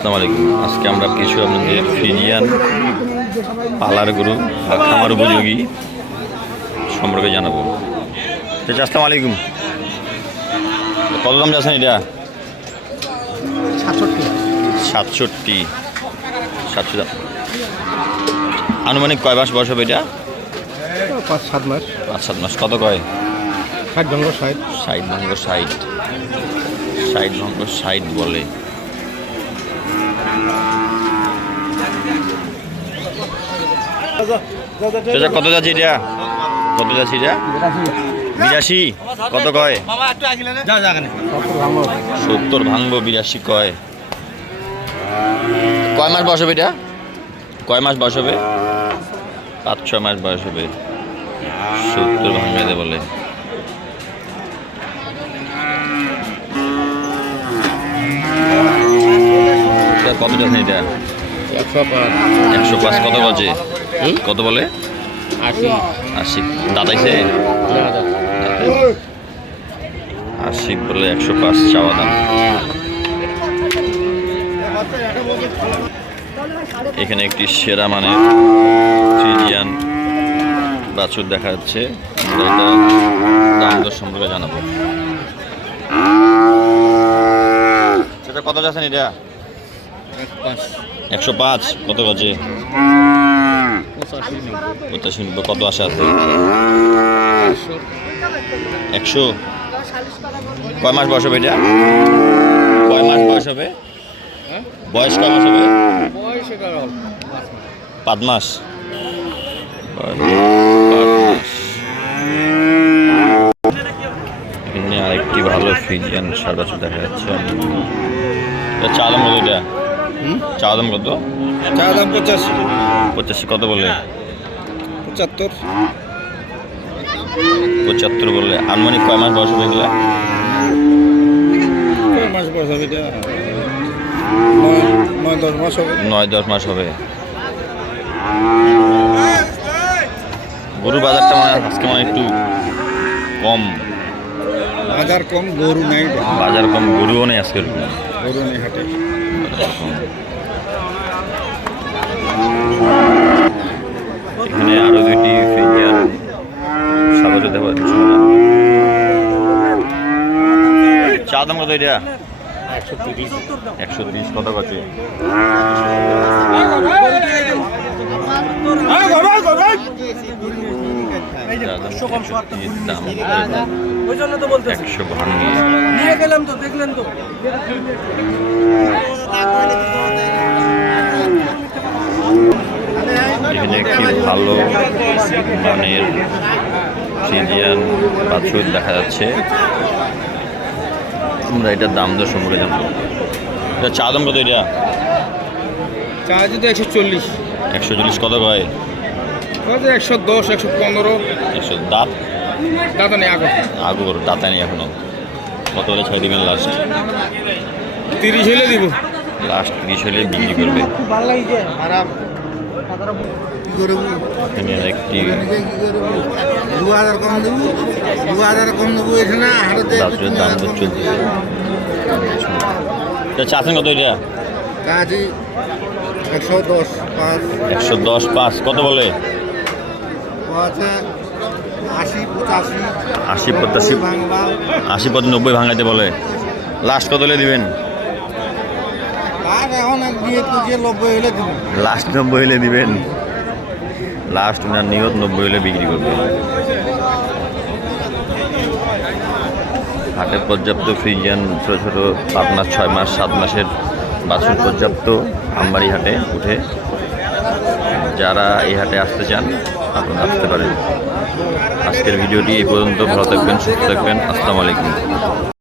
আসসালামু আলাইকুম। আজকে আমরা কিছু আপনাদের ফ্রিজিয়ান পালার গরু বা খামার উপযোগী সম্পর্কে জানাবো। আসসালামু আলাইকুম। কত দাম যাচ্ছেন এটা? 67। আনুমানিক কয় মাস বয়স হবে এটা? 5-7 মাস। 5-7 মাস। কত কয়? 60 ভঙ্গ 60 বলে। কত যাচ্ছে এটা? 82। কত কয়? 70 ভাঙবো, 82 কয়। কয় মাস বয়স হবে এটা? 5-6 মাস বয়স হবে। 70 ভাঙাতে বলে। কত যাচ্ছে এটা? 105। কত বাজে? কত বলে? 80। দাদাইছে 80 বলে। 105 চাওয়া দাম। এখানে একটি সেরা মানের ফ্রিজিয়ান বাছুর দেখা যাচ্ছে। আমরা এটা দাম দর সম্পর্কে জানাবো। সেটা কত যাচ্ছেন এটা? 105। কত বাজে? 85। কত আশা আছে? 100। কয় মাস বয়স হবে এটা? বয়স কয় মাস হবে? 5 মাস। এখানে আরেকটি ভালো ফ্রিজিয়ান ষাঁড় বাছুর দেখা যাচ্ছে। চা দাম কত এটা? চা দাম কত? 85। কত বলে? 75 বলে। আনুমানিক কয় মাস বয়স হবে এগুলা? 9-10 মাস হবে। গরুর বাজারটা আজকে একটু কম। বাজার কম, গরুও নেই আজকে। হাটে এখানে আরো দুইটি ফ্রিজিয়ান সাবাজু দেখা যাচ্ছে। চা দাম কত এটা? 130। কত কত? দাম 100 ভাঙিয়ে। এখানে একটি ভালো মানের ফ্রিজিয়ান বাছুর দেখা যাচ্ছে। আমরা এটার দাম দর সম্পর্কে জানবো। এটা চা দাম কত? এটা 140। কত কয়? 110, 115। 100। দাঁত নেই এখনো। কত হলে ছেড়ে দিবেন লাস্ট? 30 হলে দিব। লাস্ট 30 হলে বিক্রি করবে। এখানে একটি 2000 কম দেবো। 2000 কম দেবো। বাছুরের দাম তো চলতেছে। চাচ্ছেন কত এটা? 110। কত বলে? 80-85 ভাঙাইতে বলে। লাস্ট কত হলে দিবেন? লাস্ট 90 হলে দিবেন। লাস্ট ওনার নিয়ত 90 হলে বিক্রি করবে। হাটে পর্যাপ্ত ফ্রিজিয়ান ছোটো ছোটো 5 মাস, 6 মাস, 7 মাসের বাছুর পর্যাপ্ত আমবাড়ি হাটে উঠে। যারা এই হাটে আসতে চান আপনারা আসতে পারেন। আজকের ভিডিওটি এই পর্যন্ত। ভালো থাকবেন, সুস্থ থাকবেন। আসসালামু আলাইকুম।